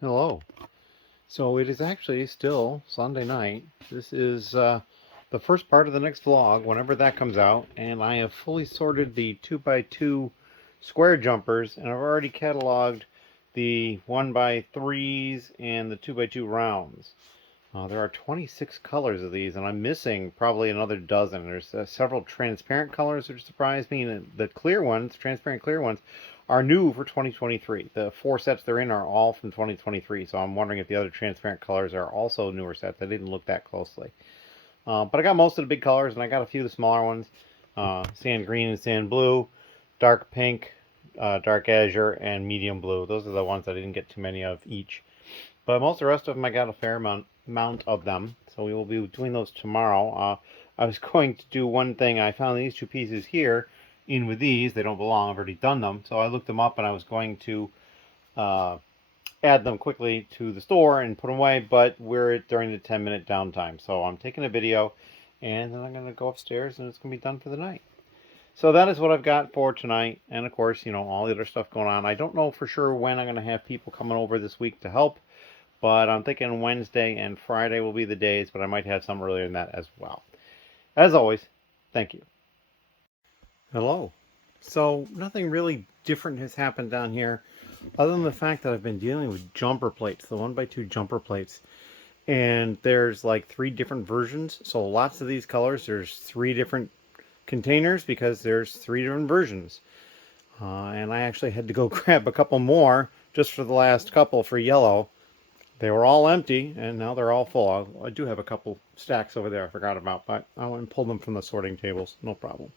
Hello. So it is actually still Sunday night. This is the first part of the next vlog, whenever that comes out, and I have fully sorted the 2x2 square jumpers, and I've already cataloged the 1x3s and the 2x2 rounds. There are 26 colors of these, and I'm missing probably another dozen. There's several transparent colors, which surprised me, and the clear ones, transparent clear ones, are new for 2023. The 4 sets they're in are all from 2023, so I'm wondering if the other transparent colors are also newer sets. I didn't look that closely. But I got most of the big colors, and I got a few of the smaller ones. Sand green and sand blue, dark pink, dark azure, and medium blue. Those are the ones I didn't get too many of each. But most of the rest of them, I got a fair amount of them. So we will be doing those tomorrow. I was going to do one thing. I found these two pieces here in with these. They don't belong. I've already done them. So I looked them up and I was going to add them quickly to the store and put them away. But we're during the 10-minute downtime. So I'm taking a video and then I'm going to go upstairs and it's going to be done for the night. So that is what I've got for tonight. And of course, you know, all the other stuff going on. I don't know for sure when I'm going to have people coming over this week to help. But I'm thinking Wednesday and Friday will be the days, but I might have some earlier than that as well. As always, thank you. Hello. So nothing really different has happened down here other than the fact that I've been dealing with jumper plates, the 1x2 jumper plates. And there's like 3 different versions. So lots of these colors, there's 3 different containers because there's 3 different versions. And I actually had to go grab a couple more just for the last couple for yellow. They were all empty, and now they're all full. I do have a couple stacks over there I forgot about, but I went and pulled them from the sorting tables. No problem.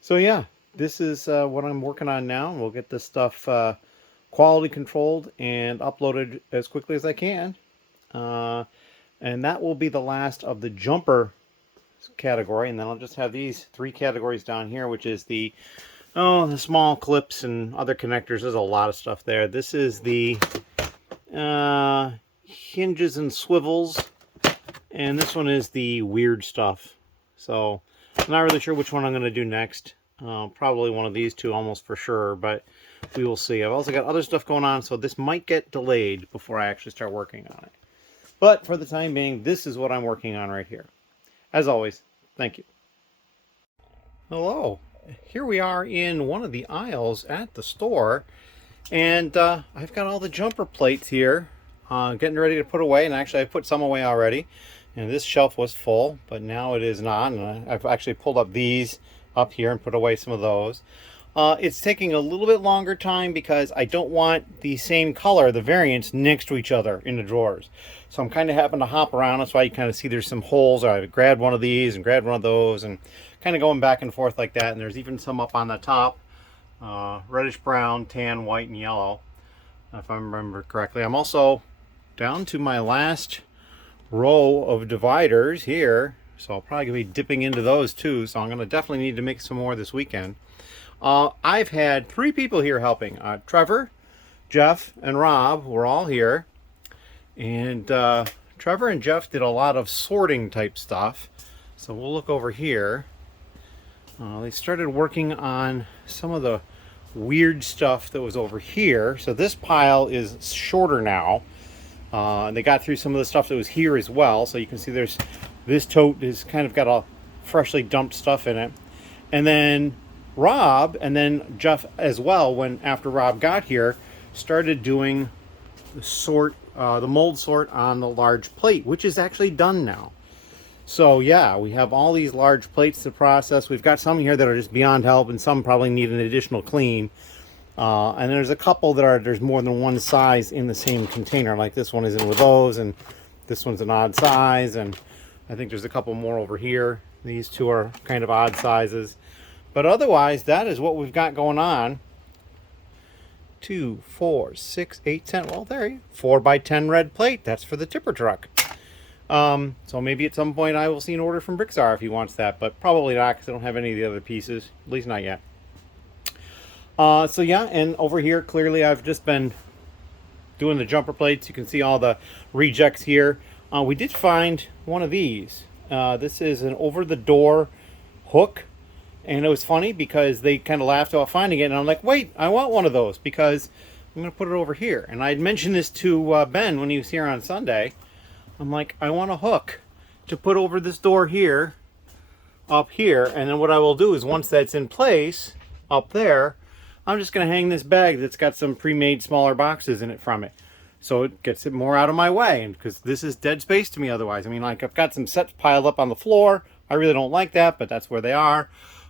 So yeah, this is what I'm working on now. We'll get this stuff quality controlled and uploaded as quickly as I can. And that will be the last of the jumper category. And then I'll just have these 3 categories down here, which is the small clips and other connectors. There's a lot of stuff there. This is the hinges and swivels, and this one is the weird stuff. So I'm not really sure which one I'm going to do next. Probably one of these 2 almost for sure, but we will see. I've also got other stuff going on, so this might get delayed before I actually start working on it. But for the time being, this is what I'm working on right here. As always, thank you. Hello. Here we are in one of the aisles at the store. And I've got all the jumper plates here, getting ready to put away. And actually, I put some away already. And this shelf was full, but now it is not. And I've actually pulled up these up here and put away some of those. It's taking a little bit longer time because I don't want the same color, the variants, next to each other in the drawers. So I'm kind of having to hop around. That's why you kind of see there's some holes. I grabbed one of these and grabbed one of those and kind of going back and forth like that. And there's even some up on the top. Reddish brown, tan, white, and yellow, if I remember correctly. I'm also down to my last row of dividers here, so I'll probably be dipping into those too, so I'm going to definitely need to make some more this weekend. I've had 3 people here helping. Trevor, Jeff, and Rob were all here, and Trevor and Jeff did a lot of sorting type stuff, so we'll look over here. They started working on some of the weird stuff that was over here. So this pile is shorter now. And they got through some of the stuff that was here as well. So you can see there's this tote is kind of got a freshly dumped stuff in it. And then Rob and then Jeff as well, when after Rob got here, started doing the mold sort on the large plate, which is actually done now. So yeah, we have all these large plates to process. We've got some here that are just beyond help, and some probably need an additional clean. And there's a couple that there's more than one size in the same container. Like this one is in with those, and this one's an odd size, and I think there's a couple more over here. These 2 are kind of odd sizes. But otherwise, that is what we've got going on. 2, 4, 6, 8, 10. Well, there you go. 4x10 red plate. That's for the tipper truck. So maybe at some point I will see an order from Bricklink if he wants that, but probably not because I don't have any of the other pieces, at least not yet. So yeah, and over here, clearly I've just been doing the jumper plates. You can see all the rejects here. We did find one of these. This is an over-the-door hook, and it was funny because they kind of laughed about finding it, and I'm like, wait, I want one of those because I'm going to put it over here. And I'd mentioned this to Ben when he was here on Sunday. I'm like, I want a hook to put over this door here, up here, and then what I will do is once that's in place up there, I'm just going to hang this bag that's got some pre-made smaller boxes in it from it. So it gets it more out of my way, and because this is dead space to me otherwise. I mean, like, I've got some sets piled up on the floor. I really don't like that, but that's where they are.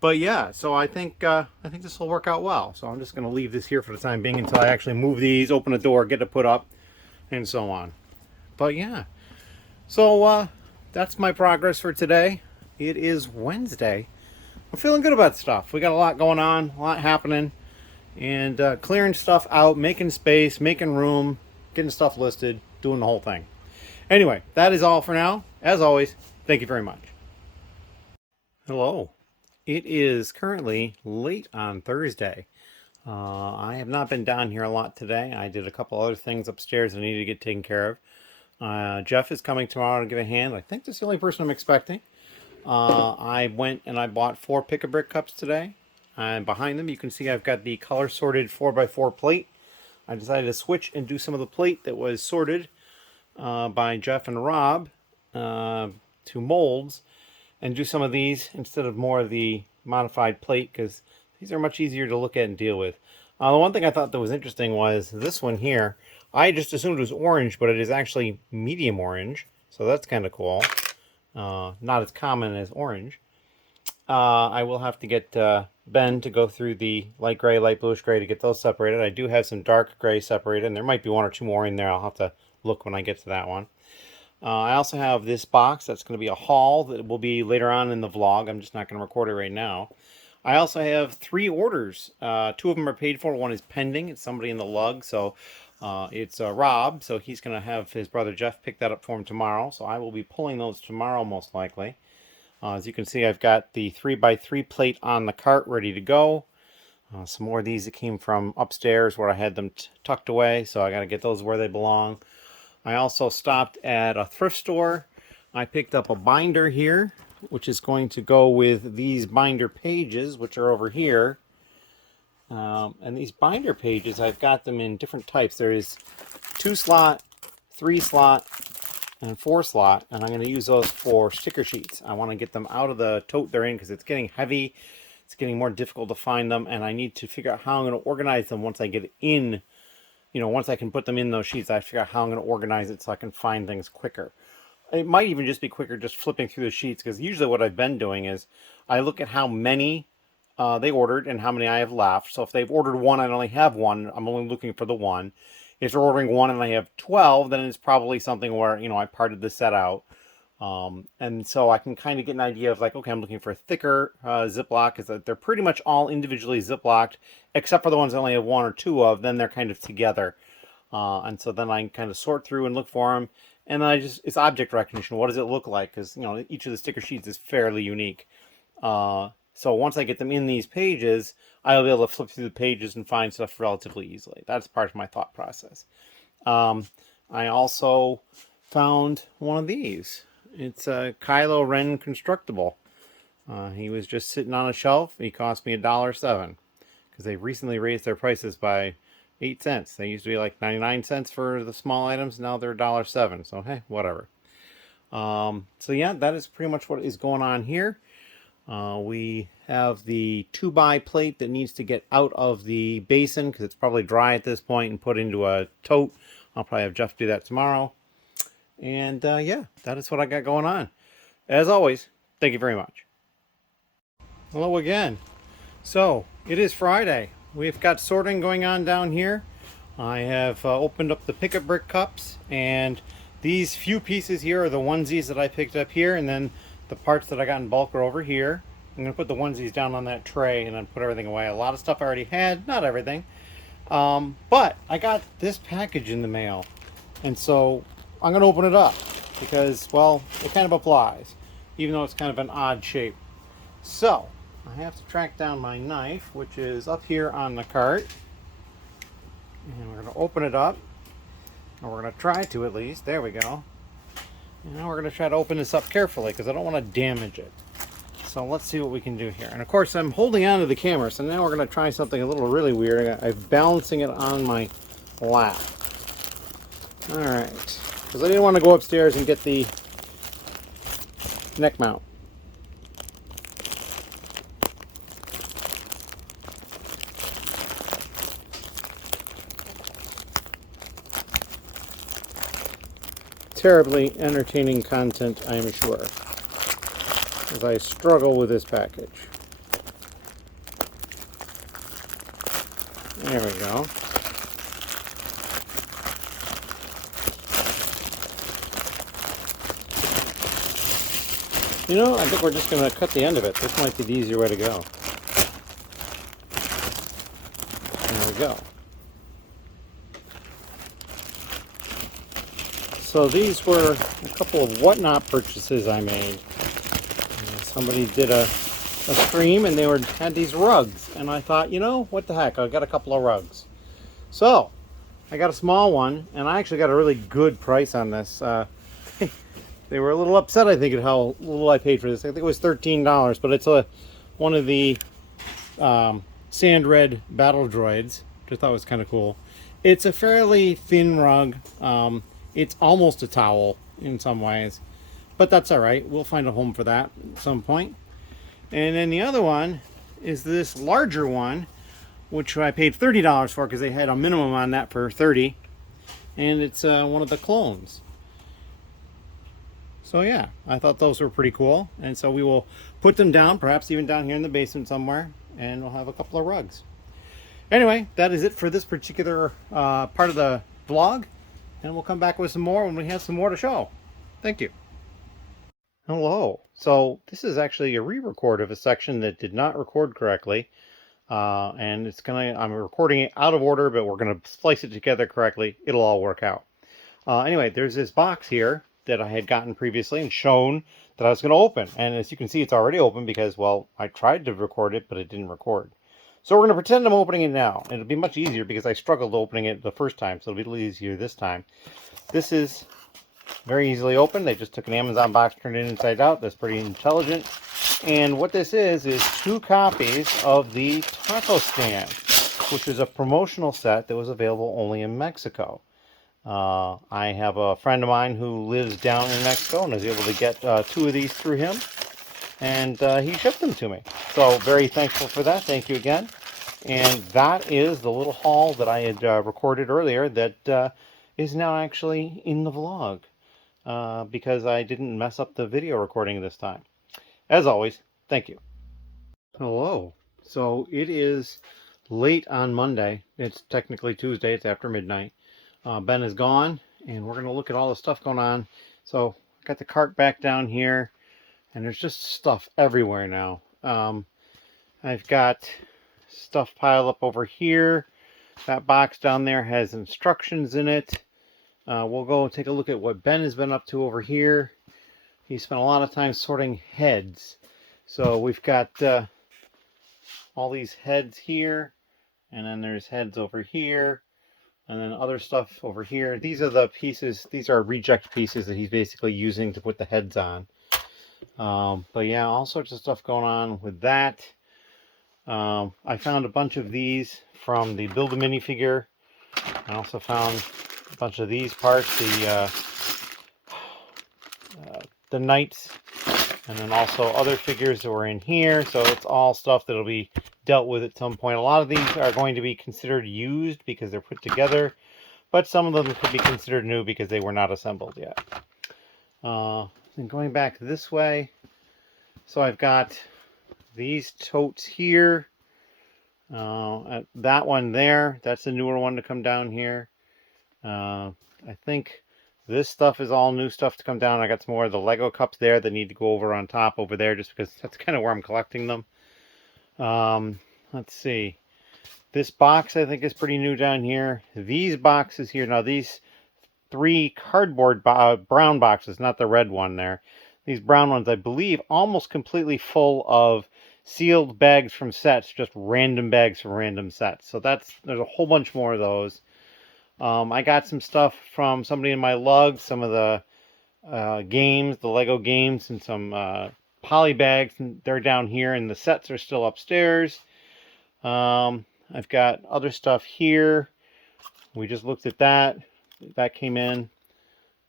But yeah, so I think this will work out well. So I'm just going to leave this here for the time being until I actually move these, open the door, get it put up, and so on. But yeah, so that's my progress for today. It is Wednesday. I'm feeling good about stuff. We got a lot going on, a lot happening, and clearing stuff out, making space, making room, getting stuff listed, doing the whole thing. Anyway, that is all for now. As always, thank you very much. Hello. It is currently late on Thursday. I have not been down here a lot today. I did a couple other things upstairs that I needed to get taken care of. Jeff is coming tomorrow to give a hand. I think that's the only person I'm expecting. I went and I bought 4 pick-a-brick cups today. And behind them you can see I've got the color sorted 4x4 plate. I decided to switch and do some of the plate that was sorted by Jeff and Rob to molds, and do some of these instead of more of the modified plate, because these are much easier to look at and deal with. The one thing I thought that was interesting was this one here. I just assumed it was orange, but it is actually medium orange, so that's kind of cool. Not as common as orange. I will have to get Ben to go through the light gray, light bluish gray to get those separated. I do have some dark gray separated, and there might be 1 or 2 more in there. I'll have to look when I get to that one. I also have this box that's going to be a haul that will be later on in the vlog. I'm just not going to record it right now. I also have 3 orders. 2 of them are paid for. 1 is pending. It's somebody in the lug, so it's Rob. So he's going to have his brother Jeff pick that up for him tomorrow. So I will be pulling those tomorrow most likely. As you can see, I've got the 3x3 plate on the cart ready to go. Some more of these that came from upstairs where I had them tucked away, so I got to get those where they belong. I also stopped at a thrift store. I picked up a binder here, which is going to go with these binder pages, which are over here. And these binder pages, I've got them in different types. There is 2-slot, 3-slot, and 4-slot, and I'm going to use those for sticker sheets. I want to get them out of the tote they're in because it's getting heavy. It's getting more difficult to find them, and I need to figure out how I'm going to organize them once I get in. You know, once I can put them in those sheets, I figure out how I'm going to organize it so I can find things quicker. It might even just be quicker just flipping through the sheets, because usually what I've been doing is I look at how many they ordered and how many I have left. So if they've ordered 1, I only have 1. I'm only looking for the 1. If they're ordering 1 and I have 12, then it's probably something where, you know, I parted the set out. And so I can kind of get an idea of like, okay, I'm looking for a thicker Ziploc, because they're pretty much all individually Ziplocked, except for the ones I only have 1 or 2 of. Then they're kind of together. And so then I can kind of sort through and look for them. And then it's object recognition. What does it look like? Because, you know, each of the sticker sheets is fairly unique. So once I get them in these pages, I'll be able to flip through the pages and find stuff relatively easily. That's part of my thought process. I also found one of these. It's a Kylo Ren Constructible. He was just sitting on a shelf. He cost me $1.07 because they recently raised their prices by 8 cents. They used to be like 99 cents for the small items. Now they're $1.07. So hey, whatever. So yeah, that is pretty much what is going on here. We have the 2x plate that needs to get out of the basin because it's probably dry at this point and put into a tote. I'll probably have Jeff do that tomorrow. And yeah, that is what I got going on. As always, thank you very much. Hello again. So, it is Friday. We've got sorting going on down here. I have opened up the pick-a-brick cups, and these few pieces here are the onesies that I picked up here, and then the parts that I got in bulk are over here. I'm going to put the onesies down on that tray and then put everything away. A lot of stuff I already had, not everything. But I got this package in the mail, and so I'm going to open it up because, well, it kind of applies, even though it's kind of an odd shape. So, I have to track down my knife, which is up here on the cart. And we're going to open it up, or we're going to try to at least. There we go. And now we're going to try to open this up carefully because I don't want to damage it. So let's see what we can do here. And of course, I'm holding on to the camera, so now we're going to try something a little really weird. I'm balancing it on my lap. All right, because I didn't want to go upstairs and get the neck mount. Terribly entertaining content, I am sure, as I struggle with this package. There we go. You know, I think we're just going to cut the end of it. This might be the easier way to go. There we go. So these were a couple of whatnot purchases I made. Somebody did a stream and they had these rugs. And I thought, you know, what the heck, I got a couple of rugs. So, I got a small one, and I actually got a really good price on this. They were a little upset, I think, at how little I paid for this. I think it was $13, but it's one of the sand red battle droids, which I thought was kind of cool. It's a fairly thin rug. It's almost a towel in some ways, but that's all right. We'll find a home for that at some point. And then the other one is this larger one, which I paid $30 for because they had a minimum on that for $30, and it's one of the clones. So yeah, I thought those were pretty cool, and so we will put them down, perhaps even down here in the basement somewhere, and we'll have a couple of rugs. Anyway, that is it for this particular part of the vlog, and we'll come back with some more when we have some more to show. Thank you. Hello. So this is actually a re-record of a section that did not record correctly, and I'm recording it out of order, but we're gonna splice it together correctly. It'll all work out. Anyway, there's this box here that I had gotten previously and shown that I was going to open. And as you can see, it's already open because, well, I tried to record it, but it didn't record. So we're going to pretend I'm opening it now. And it'll be much easier because I struggled opening it the first time, so it'll be a little easier this time. This is very easily opened. They just took an Amazon box, turned it inside out. That's pretty intelligent. And what this is 2 copies of the taco stand, which is a promotional set that was available only in Mexico. I have a friend of mine who lives down in Mexico and was able to get 2 of these through him, and he shipped them to me. So very thankful for that. Thank you again. And that is the little haul that I had recorded earlier that is now actually in the vlog because I didn't mess up the video recording this time. As always, thank you. Hello. So it is late on Monday. It's technically Tuesday. It's after midnight. Ben is gone, and we're going to look at all the stuff going on. So I got the cart back down here, and there's just stuff everywhere now. I've got stuff piled up over here. That box down there has instructions in it. We'll go take a look at what Ben has been up to over here. He spent a lot of time sorting heads. So we've got all these heads here, and then there's heads over here. And then other stuff over here. These are the pieces, these are reject pieces that he's basically using to put the heads on. But yeah, all sorts of stuff going on with that. I found a bunch of these from the Build a Minifigure. I also found a bunch of these parts, the knights, and then also other figures that were in here. So it's all stuff that'll be dealt with at some point. A lot of these are going to be considered used because they're put together, but some of them could be considered new because they were not assembled yet. And going back this way, so I've got these totes here. That one there, that's the newer one to come down here. I think this stuff is all new stuff to come down. I got some more of the Lego cups there that need to go over on top over there just because that's kind of where I'm collecting them. Let's see. This box I think is pretty new down here. These boxes here, now these 3 cardboard brown boxes, not the red one there. These brown ones, I believe, almost completely full of sealed bags from sets, just random bags from random sets. So there's a whole bunch more of those. I got some stuff from somebody in my lug, some of the games, the Lego games, and some poly bags, and they're down here, and the sets are still upstairs. I've got other stuff here. We just looked at that. That came in.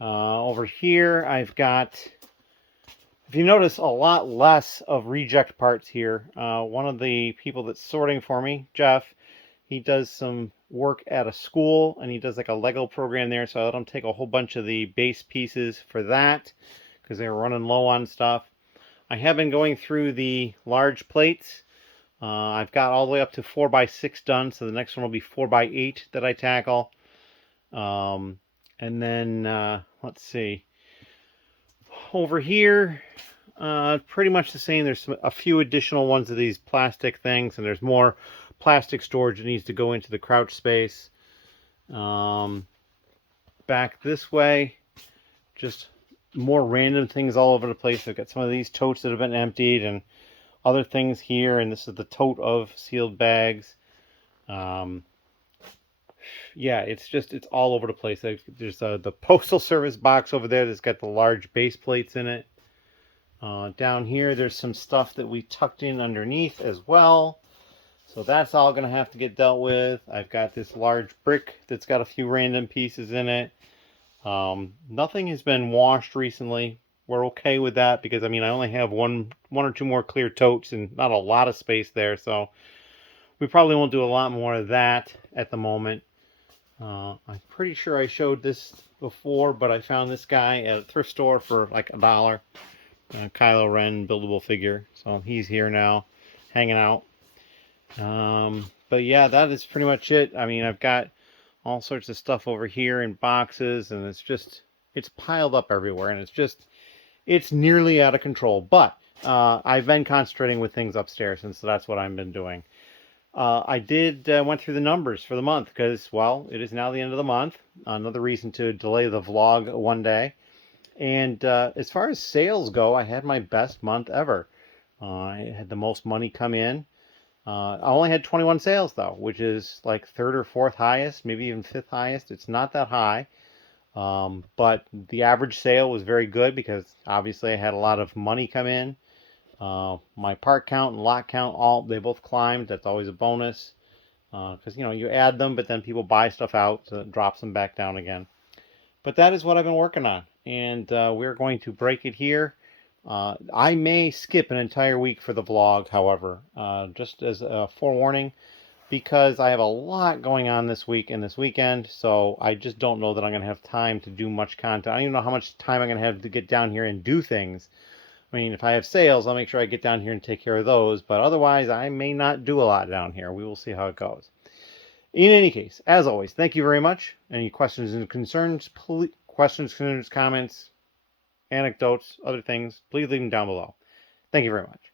Over here, I've got, if you notice, a lot less of reject parts here. One of the people that's sorting for me, Jeff, he does some work at a school, and he does like a Lego program there, so I let him take a whole bunch of the base pieces for that, because they were running low on stuff. I have been going through the large plates. I've got all the way up to 4x6 done, so the next one will be 4x8 that I tackle. And then, let's see. Over here, pretty much the same. There's a few additional ones of these plastic things, and there's more plastic storage that needs to go into the crouch space. Back this way, just more random things all over the place. I've got some of these totes that have been emptied and other things here, and this is the tote of sealed bags. Yeah, it's all over the place. There's the Postal Service box over there that's got the large base plates in it. Down here, there's some stuff that we tucked in underneath as well. So that's all going to have to get dealt with. I've got this large brick that's got a few random pieces in it. Nothing has been washed recently. We're okay with that because, I mean, I only have one or two more clear totes and not a lot of space there. So we probably won't do a lot more of that at the moment. I'm pretty sure I showed this before, but I found this guy at a thrift store for like $1. Kylo Ren buildable figure. So he's here now, hanging out. But yeah, that is pretty much it. I mean, I've got all sorts of stuff over here in boxes, and it's piled up everywhere, and it's nearly out of control. But I've been concentrating with things upstairs, and so that's what I've been doing. I went through the numbers for the month because, well, it is now the end of the month. Another reason to delay the vlog one day. And as far as sales go, I had my best month ever. I had the most money come in. I only had 21 sales, though, which is like third or fourth highest, maybe even fifth highest. It's not that high. But the average sale was very good because obviously I had a lot of money come in. My part count and lot count, they both climbed. That's always a bonus. Because, you add them, but then people buy stuff out, so it drops them back down again. But that is what I've been working on. And we're going to break it here. I may skip an entire week for the vlog, however, just as a forewarning, because I have a lot going on this week and this weekend, so I just don't know that I'm going to have time to do much content. I don't even know how much time I'm going to have to get down here and do things. I mean, if I have sales, I'll make sure I get down here and take care of those, but otherwise, I may not do a lot down here. We will see how it goes. In any case, as always, thank you very much. Any questions and concerns, comments, anecdotes, other things, please leave them down below. Thank you very much.